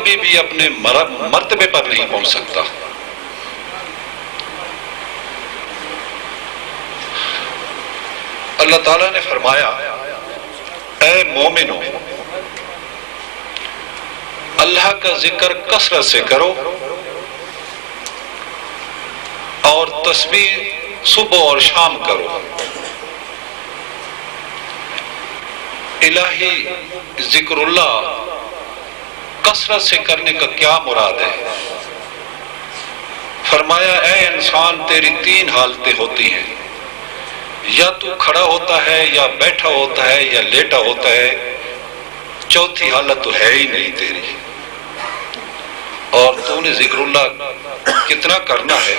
کبھی بھی اپنے مرتبے پر نہیں پہنچ سکتا۔ اللہ تعالیٰ نے فرمایا اے مومنو اللہ کا ذکر کثرت سے کرو اور تسبیح صبح اور شام کرو۔ الہی ذکر اللہ کثرت سے کرنے کا کیا مراد ہے؟ فرمایا اے انسان تیری 3 حالتیں ہوتی ہیں، یا تو کھڑا ہوتا ہے یا بیٹھا ہوتا ہے یا لیٹا ہوتا ہے، چوتھی حالت تو ہے ہی نہیں تیری، اور تو نے ذکر اللہ کتنا کرنا ہے؟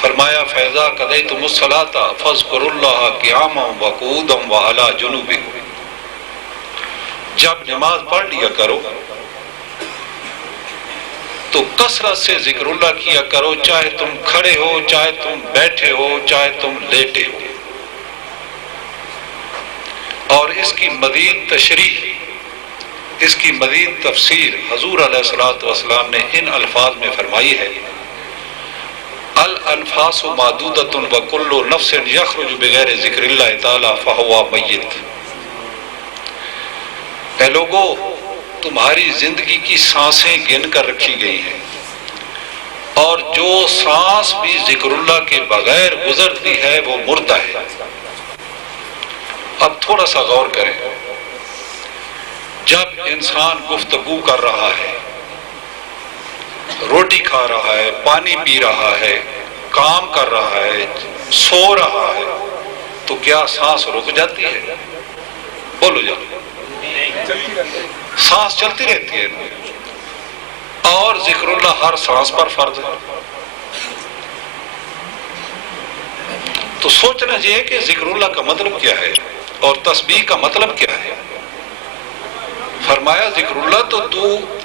فرمایا فیضا قضیتم الصلاۃ فاذکروا اللہ قیاما وقعودا وعلی جنوبکم، جب نماز پڑھ لیا کرو تو کثرت سے ذکر اللہ کیا کرو، چاہے تم کھڑے ہو، چاہے تم بیٹھے ہو، چاہے تم لیٹے ہو۔ اور اس کی مزید تشریح، اس کی مزید تفسیر حضور علیہ الصلوۃ والسلام نے ان الفاظ میں فرمائی ہے الانفاس معدودۃ وکل نفس یخرج بغیر ذکر اللہ تعالی فہو میت۔ اے لوگو تمہاری زندگی کی سانسیں گن کر رکھی گئی ہیں، اور جو سانس بھی ذکر اللہ کے بغیر گزرتی ہے وہ مردہ ہے۔ اب تھوڑا سا غور کریں، جب انسان گفتگو کر رہا ہے، روٹی کھا رہا ہے، پانی پی رہا ہے، کام کر رہا ہے، سو رہا ہے، تو کیا سانس رک جاتی ہے؟ بولو جب سانس چلتی رہتی ہے، اور ذکر اللہ ہر سانس پر فرض ہے۔ تو سوچنا چاہیے کہ ذکر اللہ کا مطلب کیا ہے اور تسبیح کا مطلب کیا ہے۔ فرمایا ذکر اللہ تو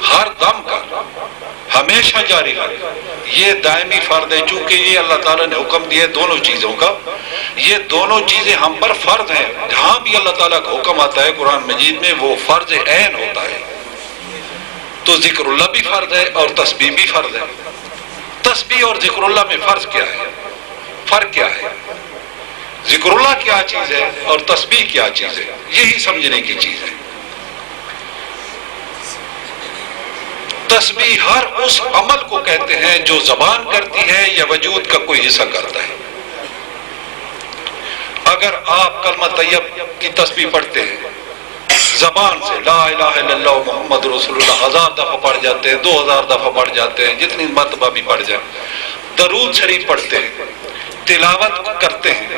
ہر دم کا ہمیشہ جاری رکھ، یہ دائمی فرض ہے، چونکہ یہ اللہ تعالیٰ نے حکم دیا ہے دونوں چیزوں کا، یہ دونوں چیزیں ہم پر فرض ہیں۔ جہاں بھی اللہ تعالیٰ کا حکم آتا ہے قرآن مجید میں وہ فرض عین ہوتا ہے، تو ذکر اللہ بھی فرض ہے اور تسبیح بھی فرض ہے۔ تسبیح اور ذکر اللہ میں فرق کیا ہے؟ ذکر اللہ کیا چیز ہے اور تسبیح کیا چیز ہے، یہی سمجھنے کی چیز ہے۔ تسبیح ہر اس عمل کو کہتے ہیں جو زبان کرتی ہے یا وجود کا کوئی حصہ کرتا ہے۔ اگر آپ کلمہ طیب کی تسبیح پڑھتے ہیں زبان سے، لا الہ الا اللہ محمد رسول اللہ 1000 دفعہ پڑھ جاتے ہیں، 2000 دفعہ پڑھ جاتے ہیں، جتنی مرتبہ بھی پڑھ جائیں، درود شریف پڑھتے ہیں، تلاوت کرتے ہیں،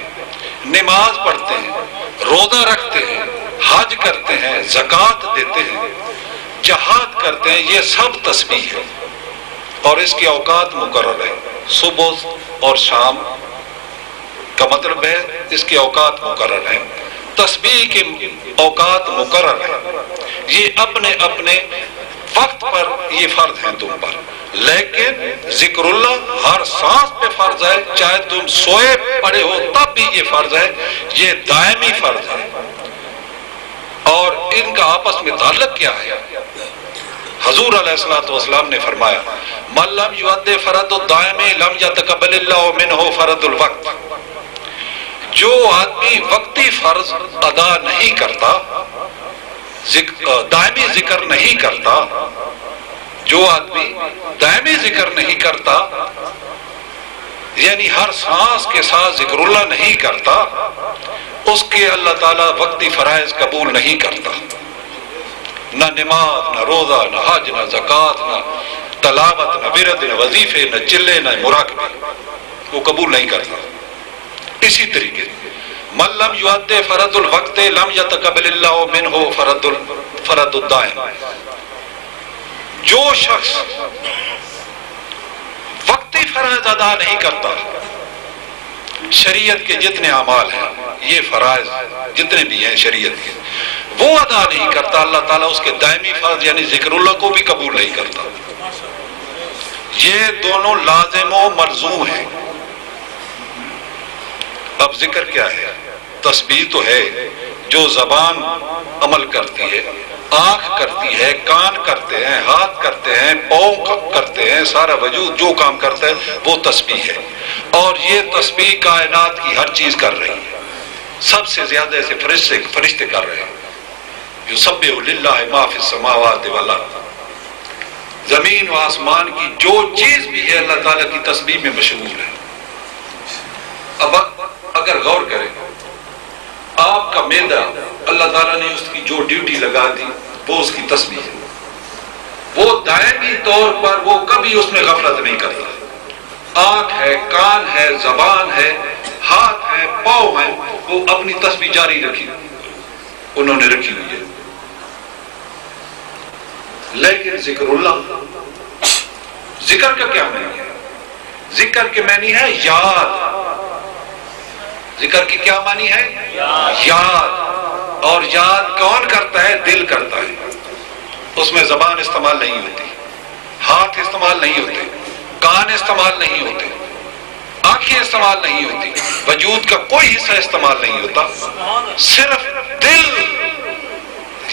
نماز پڑھتے ہیں، روزہ رکھتے ہیں، حج کرتے ہیں، زکوٰۃ دیتے ہیں، جہاد کرتے ہیں، یہ سب تسبیح ہے، اور اس کی اوقات مقرر ہے۔ صبح اور شام کا مطلب ہے اس کی اوقات مقرر ہے، تسبیح کے اوقات مقرر ہیں، یہ اپنے اپنے وقت پر یہ فرض ہیں تم پر، لیکن ذکر اللہ ہر سانس پہ فرض ہے، چاہے تم سوئے پڑے ہو تب بھی یہ فرض ہے، یہ دائمی فرض ہے۔ اور ان کا آپس میں تعلق کیا ہے؟ حضور علیہ الصلوۃ والسلام نے فرمایا من لم یؤدِ فرض الدائم لم یتقبل اللہ منہ فرض الوقت، جو آدمی وقتی فرض ادا نہیں کرتا، دائمی ذکر نہیں کرتا، جو آدمی دائمی ذکر نہیں کرتا، یعنی ہر سانس کے ساتھ ذکر اللہ نہیں کرتا، اس کے اللہ تعالیٰ وقتی فرائض قبول نہیں کرتا، نہ نماز، نہ روزہ، نہ حج، نہ زکوٰۃ، نہ تلاوت، نہ ورد، نہ وظیفے، نہ چلے، نہ مراقبے، وہ قبول نہیں کرتا۔ اسی طریقے من لم یؤدِ فرض الوقت لم یتقبل اللہ منہ فرض الدائم، جو شخص وقتی فرائض ادا نہیں کرتا، شریعت کے جتنے اعمال ہیں، یہ فرائض جتنے بھی ہیں شریعت کے، وہ ادا نہیں کرتا، اللہ تعالیٰ اس کے دائمی فرض یعنی ذکر اللہ کو بھی قبول نہیں کرتا۔ یہ دونوں لازم و ملزوم ہیں۔ اب ذکر کیا ہے؟ تسبیح تو ہے جو زبان عمل کرتی ہے، آنکھ کرتی ہے، کان کرتے ہیں، ہاتھ کرتے ہیں، پاؤں کرتے ہیں، سارا وجود جو کام کرتا ہے وہ تسبیح ہے. اور یہ تسبیح کائنات کی ہر چیز کر رہی ہے. سب سے زیادہ ایسے فرشتے کر رہے ہیں. یسبح للہ ما فی السماوات والارض. زمین و آسمان کی جو چیز بھی ہے اللہ تعالیٰ کی تسبیح میں مشغول ہے. اب اگر غور کریں، آپ کا معدہ اللہ تعالیٰ نے اس کی جو ڈیوٹی لگا دی وہ اس کی تسبیح ہے. وہ دائمی طور پر وہ کبھی اس میں غفلت نہیں کرتا. آنکھ ہے، کان ہے، زبان ہے، ہاتھ ہے، پاؤں ہے، وہ اپنی تسبیح جاری رکھی انہوں نے رکھی ہوئی ہے. لیکن ذکر اللہ، ذکر کا کیا معنی ہے؟ ذکر کے معنی ہے یاد. ذکر کی کیا معنی ہے؟ یاد. اور یاد کون کرتا ہے؟ دل کرتا ہے. اس میں زبان استعمال نہیں ہوتی، ہاتھ استعمال نہیں ہوتے، کان استعمال نہیں ہوتے، آنکھیں استعمال نہیں ہوتی، وجود کا کوئی حصہ استعمال نہیں ہوتا. صرف دل،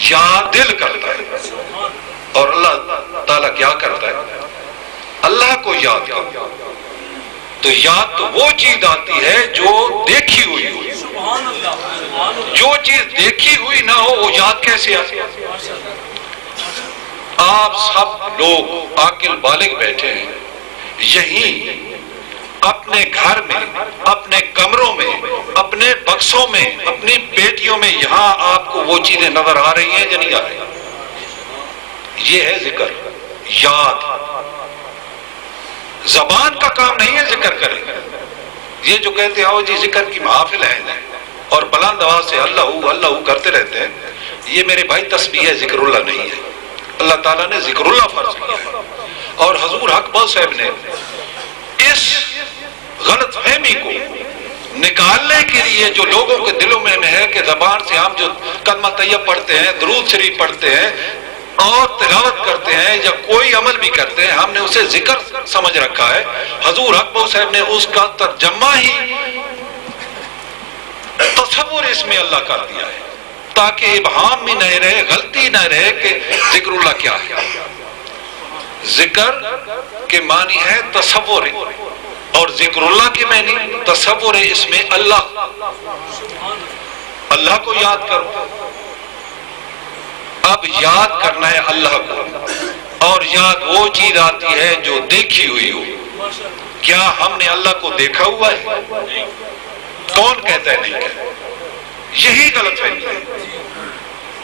یاد دل کرتا ہے. اور اللہ تعالیٰ کیا کرتا ہے؟ اللہ کو یاد کرتا ہے. تو یاد تو وہ چیز آتی ہے جو دیکھی ہوئی ہو. جو چیز دیکھی ہوئی نہ ہو وہ یاد کیسے آتی؟ آپ سب لوگ عاقل بالغ بیٹھے ہیں یہیں اپنے گھر میں، اپنے کمروں میں، اپنے بکسوں میں، اپنی پیٹیوں میں، یہاں آپ کو وہ چیزیں نظر آ رہی ہیں یا نہیں آ رہی؟ یہ ہے ذکر، یاد. زبان کا کام نہیں ہے ذکر کرے. یہ جو کہتے ہیں جی ذکر کی محافل ہے اور بلند آواز سے اللہ اللہ کرتے رہتے ہیں، یہ میرے بھائی تسبیح ہے، ذکر اللہ نہیں ہے. اللہ تعالیٰ نے ذکر اللہ فرض کیا ہے. اور حضور حق بہت صاحب نے اس غلط فہمی کو نکالنے کے لیے جو لوگوں کے دلوں میں ہے کہ زبان سے ہم جو کلمہ طیب پڑھتے ہیں، درود شریف پڑھتے ہیں اور تلاوت کرتے ہیں یا کوئی عمل بھی کرتے ہیں، ہم نے اسے ذکر سمجھ رکھا ہے. حضور حق بہت صاحب نے اس کا ترجمہ ہی تصور اس میں اللہ کر دیا ہے تاکہ ابہام بھی نہیں رہے، غلطی نہ رہے کہ ذکر اللہ کیا ہے. ذکر کے معنی ہے تصور، اور ذکر اللہ کے معنی تصور ہے. اس میں اللہ کو یاد کرو. اب یاد کرنا ہے اللہ کو، اور یاد وہ چیز آتی ہے جو دیکھی ہوئی ہو. کیا ہم نے اللہ کو دیکھا ہوا ہے؟ کون کہتا ہے نہیں کہتا؟ یہی غلط فہمی ہے.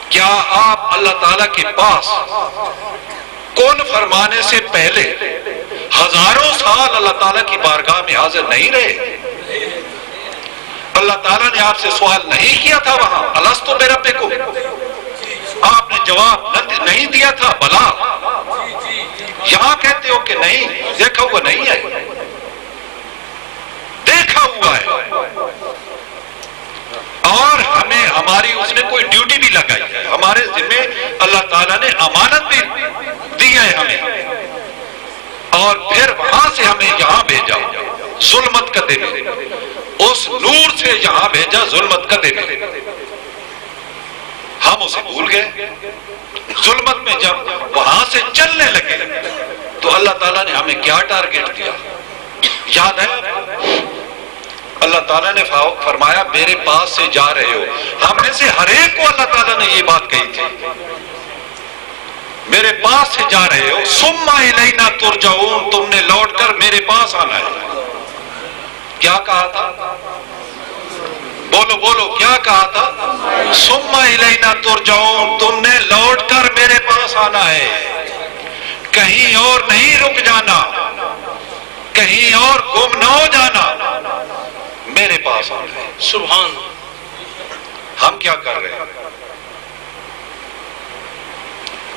کیا آپ اللہ تعالیٰ کے پاس کون فرمانے سے پہلے ہزاروں سال اللہ تعالیٰ کی بارگاہ میں حاضر نہیں رہے؟ اللہ تعالیٰ نے آپ سے سوال نہیں کیا تھا وہاں الستو بربکم؟ آپ نے جواب نہیں دیا تھا بلا. یہاں کہتے ہو کہ نہیں، دیکھا ہوا نہیں ہے. دیکھا ہوا ہے. اور ہمیں ہماری اس نے کوئی ڈیوٹی بھی لگائی ہے. ہمارے ذمہ اللہ تعالیٰ نے امانت بھی دی ہے ہمیں، اور پھر وہاں سے ہمیں یہاں بھیجا ظلمت کا دن. اس نور سے یہاں بھیجا ظلمت کا دن. ہم اسے بھول گئے. ظلمت میں جب وہاں سے چلنے لگے تو اللہ تعالیٰ نے ہمیں کیا ٹارگٹ دیا یاد ہے؟ اللہ تعالیٰ نے فرمایا میرے پاس سے جا رہے ہو. ہم میں سے ہر ایک کو اللہ تعالیٰ نے یہ بات کہی تھی، میرے پاس سے جا رہے ہو. ثم الینا ترجعون، تم نے لوٹ کر میرے پاس آنا ہے. کیا کہا تھا؟ بولو بولو، کیا کہا تھا؟ ثم الینا ترجعون، تم نے لوٹ کر میرے پاس آنا ہے. کہیں اور نہیں رک جانا، کہیں اور گم نہ ہو جانا، میرے پاس آنا ہے. سبحان. ہم کیا کر رہے ہیں؟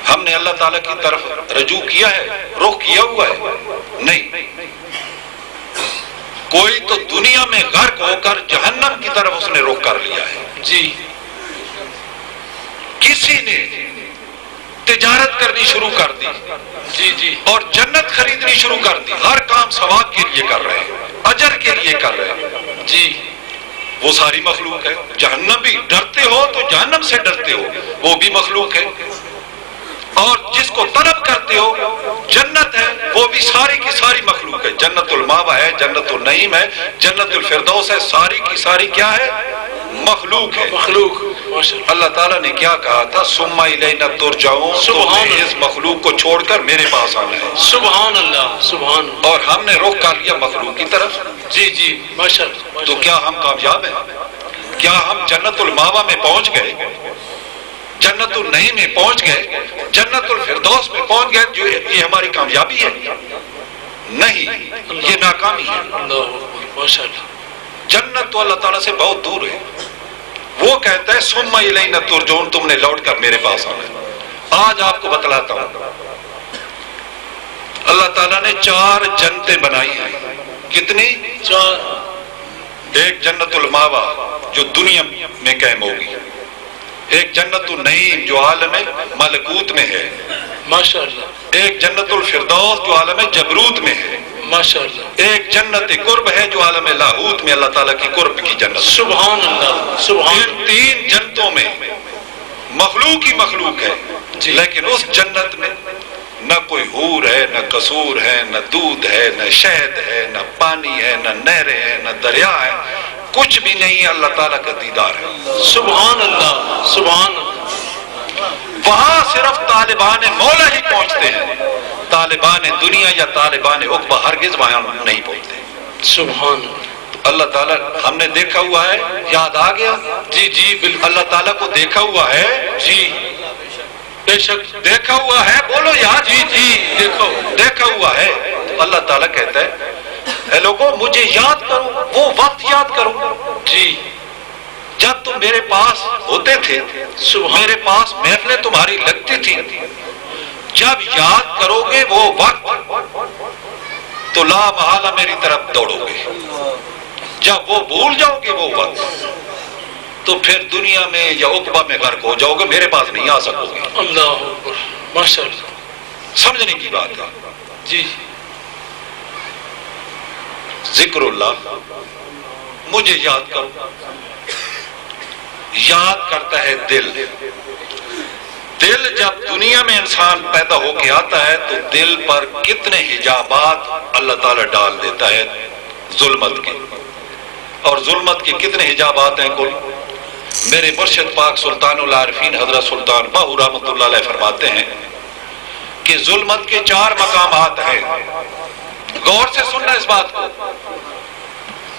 ہم نے اللہ تعالیٰ کی طرف رجوع کیا ہے، رخ کیا ہوا ہے؟ نہیں. کوئی تو دنیا میں غرق ہو کر جہنم کی طرف اس نے رخ کر لیا ہے. جی. کسی نے تجارت کرنی شروع کر دی، جی جی، اور جنت خریدنی شروع کر دی. ہر کام ثواب کے لیے کر رہے ہیں، اجر کے لیے کر رہے ہیں. جی. وہ ساری مخلوق ہے. جہنم بھی ڈرتے ہو تو جہنم سے ڈرتے ہو، وہ بھی مخلوق ہے. اور جس کو طلب کرتے ہو جنت ہے، وہ بھی ساری کی ساری مخلوق ہے. جنت المأوى ہے، جنت النعیم ہے، جنت الفردوس ہے، ساری کی ساری کیا ہے؟ مخلوق ہے. مخلوق. اللہ تعالیٰ نے کیا کہا تھا؟ ثم الینا ترجعون. سبحان اس مخلوق کو چھوڑ کر میرے پاس آنا ہے. سبحان اللہ. سبحان اللہ. اور ہم نے رخ کر لیا مخلوق کی طرف. جی جی ماشاء اللہ. تو کیا ہم کامیاب ہیں؟ کیا ہم جنت المأوى میں پہنچ گئے؟ جنت النعیم میں پہنچ گئے؟ جنت الفردوس میں پہنچ گئے؟ جو یہ ہماری کامیابی ہے؟ نہیں، یہ ناکامی ہے. ماشاء اللہ. جنت تو اللہ تعالیٰ سے بہت دور ہے. وہ کہتا ہے ثم الینا ترجعون، تم نے لوٹ کر میرے پاس آنا ہے. آج آپ کو بتلاتا ہوں، اللہ تعالیٰ نے 4 جنتیں بنائی ہیں. کتنی؟ 4. ایک جنت المأوى جو دنیا میں قائم ہوگی، ایک جنت النعیم جو عالم ملکوت میں ہے، ماشاء اللہ. ایک جنت الفردوس جو عالم جبروت میں ہے، ماشاء اللہ. ایک جنت قرب ہے جو عالم لاہوت میں اللہ تعالیٰ کی قرب کی جنت. سبحان اللہ. سبحان. ان 3 جنتوں میں مخلوق ہی مخلوق ہے. لیکن اس جنت میں نہ کوئی حور ہے، نہ قصور ہے، نہ دودھ ہے، نہ شہد ہے، نہ پانی ہے، نہ نہریں ہیں، نہ دریا ہے، کچھ بھی نہیں ہے. اللہ تعالیٰ کا دیدار ہے. سبحان اللہ. سبحان اللہ. وہاں صرف طالبان مولا ہی پہنچتے ہیں. طالبان دنیا یا طالبان عقبہ ہرگز وہاں نہیں پہنچتے. سبحان اللہ. اللہ تعالیٰ ہم نے دیکھا ہوا ہے. یاد آ گیا؟ جی جی بالکل. اللہ تعالیٰ کو دیکھا ہوا ہے. جی بے شک دیکھا ہوا ہے. بولو یار. جی جی دیکھو دیکھا ہوا ہے. اللہ تعالیٰ کہتا ہے اے لوگوں مجھے یاد کرو، وہ وقت یاد کرو جی جب تم میرے پاس ہوتے تھے، میرے پاس محفلیں تمہاری لگتی تھی. جب یاد کرو گے وہ وقت تو لا محالہ میری طرف دوڑو گے. جب وہ بھول جاؤ گے وہ وقت تو پھر دنیا میں یا عقبہ میں غرق ہو جاؤ گے، میرے پاس نہیں آ سکو گے. اللہ اکبر. ماشاء اللہ. سمجھنے کی بات ہے. جی ذکر اللہ، مجھے یاد کرو. یاد کرتا ہے دل. دل جب دنیا میں انسان پیدا ہو کے آتا ہے تو دل پر کتنے حجابات اللہ تعالیٰ ڈال دیتا ہے ظلمت کے. اور ظلمت کے کتنے حجابات ہیں کل؟ میرے مرشد پاک سلطان العارفین حضرت سلطان باہو رحمۃ اللہ علیہ فرماتے ہیں کہ ظلمت کے 4 مقامات ہیں. غور سے سننا اس بات کو.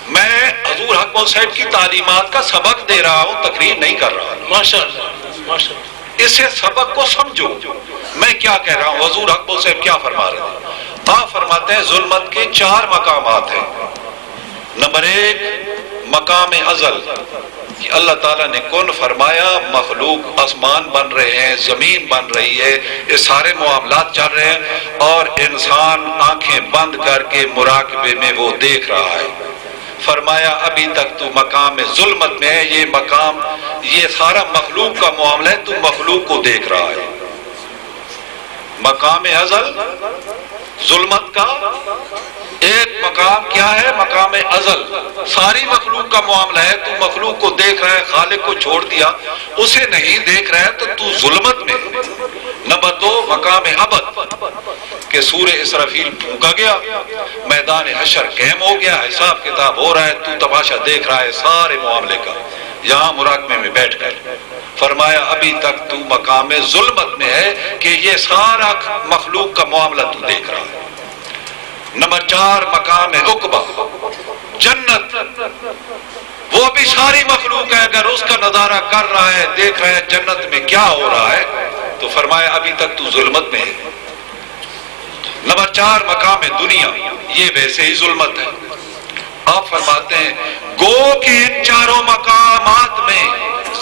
میں حضور حق مول صاحب کی تعلیمات کا سبق دے رہا ہوں، تقریر نہیں کر رہا. ماشاء اللہ. ماشاء اللہ. اسے سبق کو سمجھو. میں کیا کہہ رہا ہوں، حضور حق مول صاحب کیا فرما رہے ہیں؟ آپ فرماتے ہیں ظلمت کے 4 مقامات ہیں. نمبر 1 مقام ازل، کہ اللہ تعالیٰ نے کن فرمایا، مخلوق آسمان بن رہے ہیں، زمین بن رہی ہے، یہ سارے معاملات چل رہے ہیں اور انسان آنکھیں بند کر کے مراقبے میں وہ دیکھ رہا ہے. فرمایا ابھی تک تو مقام ظلمت میں ہے، یہ مقام، یہ سارا مخلوق کا معاملہ ہے، تو مخلوق کو دیکھ رہا ہے. مقام ازل ظلمت کا ایک مقام کیا ہے؟ مقام ازل. ساری مخلوق کا معاملہ ہے، تو مخلوق کو دیکھ رہا ہے، خالق کو چھوڑ دیا، اسے نہیں دیکھ رہا ہے تو ظلمت میں. نمبر 2 مقام ابد، کہ سورہ اسرافیل پھونکا گیا، میدان حشر قائم ہو گیا، حساب کتاب ہو رہا ہے، تو تماشا دیکھ رہا ہے سارے معاملے کا یہاں مراقبے میں بیٹھ کر. فرمایا ابھی تک تو مقام ظلمت میں ہے کہ یہ سارا مخلوق کا معاملہ تو دیکھ رہا ہے. نمبر 4 مقام عقبہ، جنت، وہ بھی ساری مخلوق ہے، اگر اس کا نظارہ کر رہا ہے، دیکھ رہا ہے جنت میں کیا ہو رہا ہے، تو فرمایا ابھی تک تو ظلمت میں ہے. نمبر 4 مقام دنیا، یہ ویسے ہی ظلمت ہے. آپ فرماتے ہیں گو کہ ان 4 مقامات میں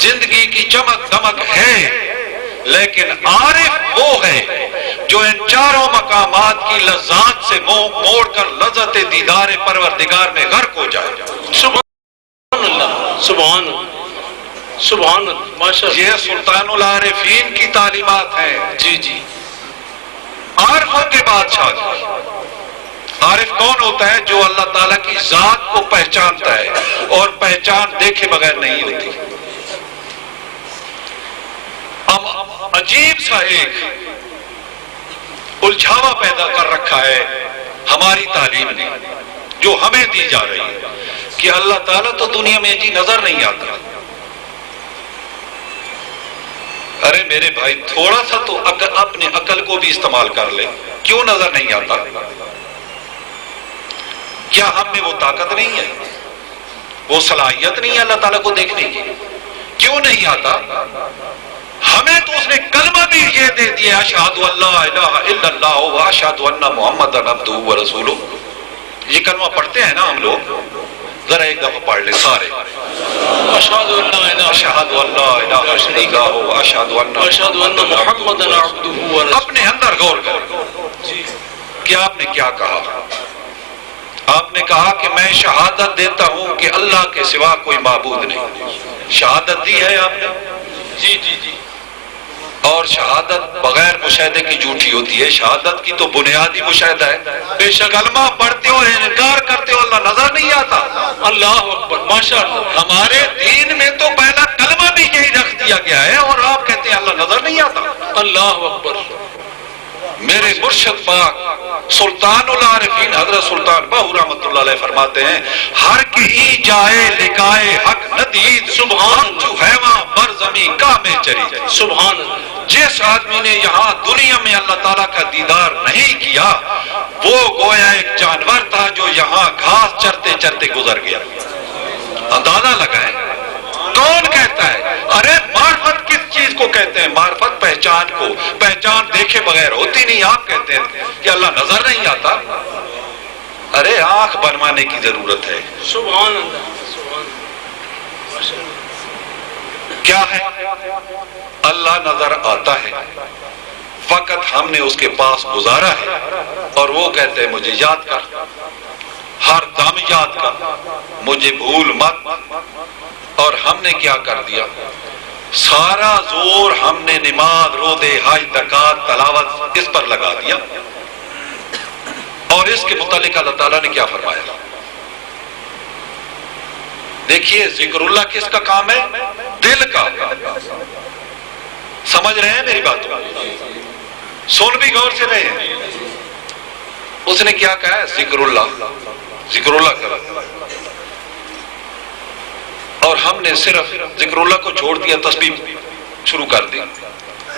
زندگی کی چمک دمک ہے، لیکن عارف وہ ہے جو ان 4 مقامات کی لذات سے منہ موڑ کر لذت دیدار پروردگار میں غرق ہو جائے. سبحان اللہ. سبحان اللہ. سبحان اللہ. ماشاء اللہ. یہ سلطان العارفین کی تعلیمات ہیں. جی جی. عارفوں کے بادشاہ. عارف کون ہوتا ہے؟ جو اللہ تعالیٰ کی ذات کو پہچانتا ہے، اور پہچان دیکھے بغیر نہیں ہوتی. اب عجیب سا ایک الجھاوا پیدا کر رکھا ہے ہماری تعلیم نے، جو ہمیں دی جا رہی ہے کہ اللہ تعالیٰ تو دنیا میں جی نظر نہیں آتا۔ ارے میرے بھائی، تھوڑا سا تو اپنے عقل کو بھی استعمال کر لے، کیوں نظر نہیں آتا؟ کیا ہم میں وہ طاقت نہیں ہے، وہ صلاحیت نہیں ہے اللہ تعالیٰ کو دیکھنے کی؟ کیوں نہیں آتا؟ ہمیں تو اس نے کلمہ بھی یہ دے دیا، اشہد ان لا الہ الا اللہ و اشہد ان محمد عبدہ و رسولہ۔ یہ کلمہ پڑھتے ہیں نا ہم لوگ، ذرا ایک دفعہ پڑھ لیں سارے، اشہد ان لا الہ اشہد ان لا الہ الا اللہ و اشہد ان محمد عبدہ و رسولہ۔ اپنے اندر غور کریں کہ آپ نے کیا کہا۔ آپ نے کہا کہ میں شہادت دیتا ہوں کہ اللہ کے سوا کوئی معبود نہیں۔ شہادت دی ہے آپ نے؟ جی جی جی۔ اور شہادت بغیر مشاہدے کی جھوٹی ہوتی ہے، شہادت کی تو بنیادی مشاہدہ ہے۔ بے شک کلمہ پڑھتے ہو، انکار کرتے ہو، اللہ نظر نہیں آتا۔ اللہ اکبر، ماشاء اللہ۔ ہمارے دین میں تو پہلا کلمہ بھی یہی رکھ دیا گیا ہے، اور آپ کہتے ہیں اللہ نظر نہیں آتا۔ اللہ اکبر۔ میرے مرشد پاک سلطان العارفین حضرت سلطان باہو رحمۃ اللہ علیہ فرماتے ہیں، ہر کہیں جائے لکھائے حق ندید، سبحان جو حیواں بر زمین کا میں چری۔ سبحان اللہ۔ جس آدمی نے یہاں دنیا میں اللہ تعالیٰ کا دیدار نہیں کیا، وہ گویا ایک جانور تھا جو یہاں گھاس چرتے چرتے گزر گیا۔ اندازہ لگائیں، کون کہتا ہے؟ ارے معرفت کس چیز کو کہتے ہیں؟ معرفت پہچان کو، پہچان دیکھے بغیر ہوتی نہیں۔ آپ کہتے ہیں کہ اللہ نظر نہیں آتا، ارے آنکھ بنوانے کی ضرورت ہے۔ سبحان اللہ، سبحان اللہ، ماشاء اللہ۔ کیا ہے؟ اللہ نظر آتا ہے، وقت ہم نے اس کے پاس گزارا ہے، اور وہ کہتے ہیں مجھے یاد کر، ہر دم یاد کر، مجھے بھول مت۔ اور ہم نے کیا کر دیا؟ سارا زور ہم نے نماز، روزے، حج، زکات، تلاوت اس پر لگا دیا۔ اور اس کے متعلق اللہ تعالیٰ نے کیا فرمایا؟ دیکھیے، ذکر اللہ کس کا کام ہے؟ دل کا۔ سمجھ رہے ہیں میری بات؟ سن بھی غور سے رہے ہیں۔ اس نے کیا کہا ہے؟ ذکر اللہ، ذکر اللہ کرو۔ اور ہم نے صرف ذکر اللہ کو چھوڑ دیا، تسبیح شروع کر دی،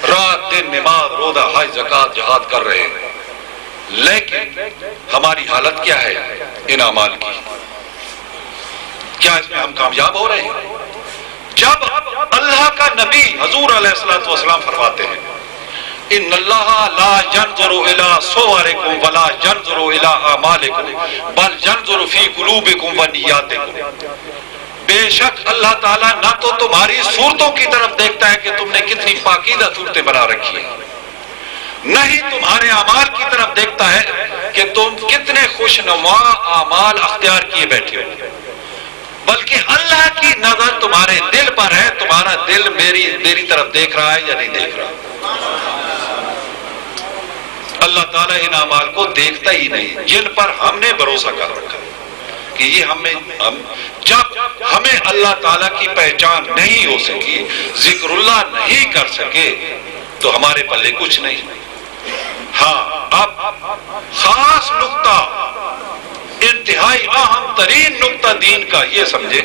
رات دن نماز، روزہ، حج، زکات، جہاد کر رہے ہیں، لیکن ہماری حالت کیا ہے ان اعمال کی؟ کیا اس میں ہم کامیاب ہو رہے ہیں؟ جب اللہ کا نبی حضور علیہ الصلوۃ والسلام فرماتے ہیں ان اللہ لا ينظر الى صورکم ولا ينظر الى اعمالکم بل ينظر فی قلوبکم ونیاتکم، بے شک اللہ تعالیٰ نہ تو تمہاری صورتوں کی طرف دیکھتا ہے کہ تم نے کتنی پاکیزہ صورتیں بنا رکھی ہیں، نہ ہی تمہارے اعمال کی طرف دیکھتا ہے کہ تم کتنے خوشنما اعمال اختیار کیے بیٹھے ہو، بلکہ اللہ کی نظر تمہارے دل پر ہے۔ تمہارا دل میری طرف دیکھ رہا ہے یا نہیں دیکھ رہا؟ اللہ تعالیٰ ان اعمال کو دیکھتا ہی نہیں، جن پر ہم نے بھروسہ کر رکھا کہ یہ جب ہمیں اللہ تعالیٰ کی پہچان نہیں ہو سکی، ذکر اللہ نہیں کر سکے، تو ہمارے پلے کچھ نہیں۔ ہاں، اب خاص نقطہ، انتہائی اہم ترین نقطہ دین کا یہ سمجھے